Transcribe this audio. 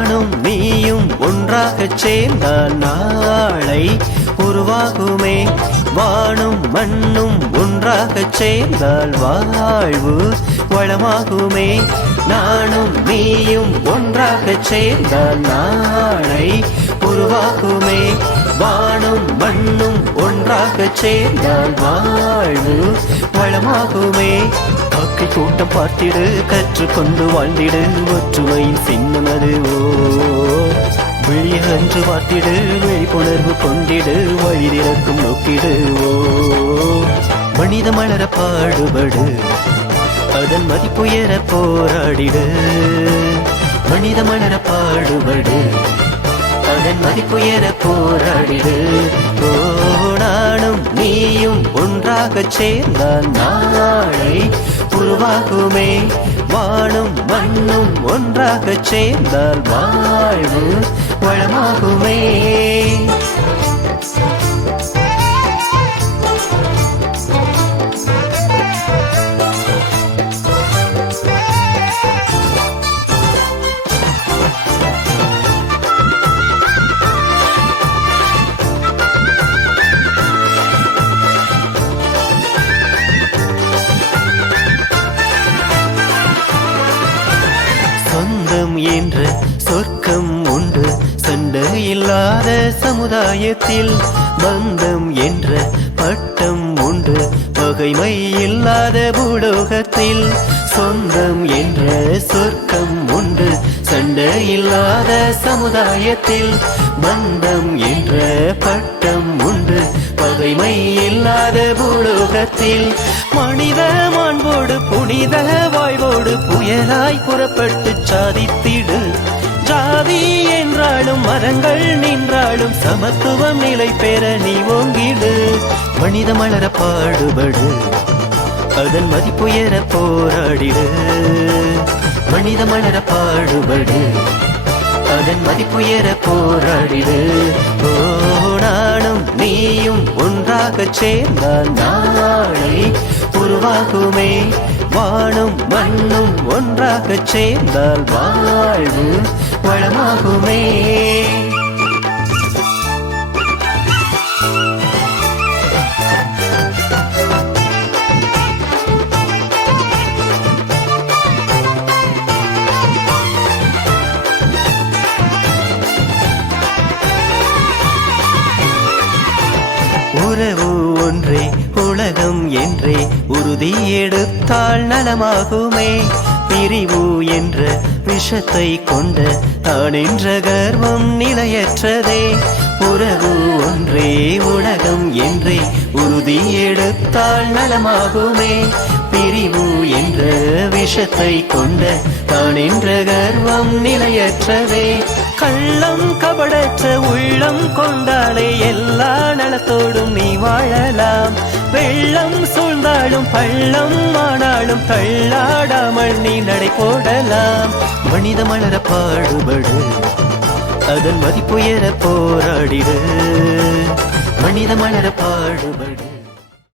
நானும் நீயும் ஒன்றாகச் சேர்ந்தால் நாளை உருவாகுமே. வானும் மண்ணும் ஒன்றாகச் சேர்ந்தால் வாழ்வு வளமாகுமே. நானும் நீயும் ஒன்றாகச் சேர்ந்தால் நாளை உருவாகுமே. வானும் மண்ணும் ஒன்றாகச் சேர்ந்தால் வாழ்வு வளமாகுமே. காக்கை கூட்டம் பார்த்திடு, கற்றுக்கொண்டு வாழ்ந்திடு, ஒற்றுமையின் சின்னமது விழிய அன்று பார்த்திடு, விழிப்புணர்வு கொண்டிடு, வழி திறக்கும் நோக்கிடு. மனித மலர பாடுபடு, அதன் மதிப்புயர போராடிடு. மனித மலர பாடுபடு, அதன் மதிப்புயர போராடிடு. நானும் நீயும் ஒன்றாகச் சேர்ந்தால் நாளை உருவாகுமே. வானும் மண்ணும் ஒன்றாகச் சேர்ந்தால் வாழ்வு வளமாகுமே. சொந்தம் என்ற சொர்க்கம் உண்டு சண்டை இல்லாத சமுதாயத்தில். பந்தம் என்ற பட்டம் உண்டு பகைமை இல்லாத பூலோகத்தில். சொந்தம் என்ற சொர்க்கம் உண்டு சண்டை இல்லாத சமுதாயத்தில். பந்தம் என்ற பட்டம் உண்டு பகைமை இல்லாத பூலோகத்தில். மனித மாண்போடு புனித வாழ்வோடு புயலாய் புறப்பட்டு சாதித்திடு. ஜாதி என்றாலும் மரங்கள் நின்றாலும் சமத்துவம் நிலை பெற நீ ஓங்கிடு. மனித மலர பாடுபடு, அதன் மதிப்புயர போராடிடு. மனித மலர பாடுபடு, அதன் மதிப்புயர போராடிடு. நானும் நீயும் ஒன்றாகச் சேர்ந்தால் நாளை உருவாகுமே. வானும் மண்ணும் ஒன்றாகச் சேர்ந்தால் வாழ்வு வளமாகுமே. உறவு ஒன்றே உலகம் என்றே உறுதி எடுத்தால் நலமாகுமே. பிரிவு என்ற விஷத்தை கொண்ட தான் என்ற கர்வம் நிலையற்றதே. உறவு ஒன்றே உலகம் என்றே உறுதி எடுத்தால் நலமாகுமே. பிரிவு என்ற விஷத்தை கொண்ட தான் என்ற கர்வம் நிலையற்றதே. கள்ளம் கபடற்ற உள்ளம் கொண்டாலே எல்லா நலத்தோடும் நீ வாழலாம். வெள்ளம் சூழ்ந்தாலும் பள்ளம் ஆனாலும் தள்ளாடாமல் நீ நடை போடலாம். மனித மலர பாடுபடு, அதன் மதிப்புயர போராடிடு. மனித மலர பாடுபடு.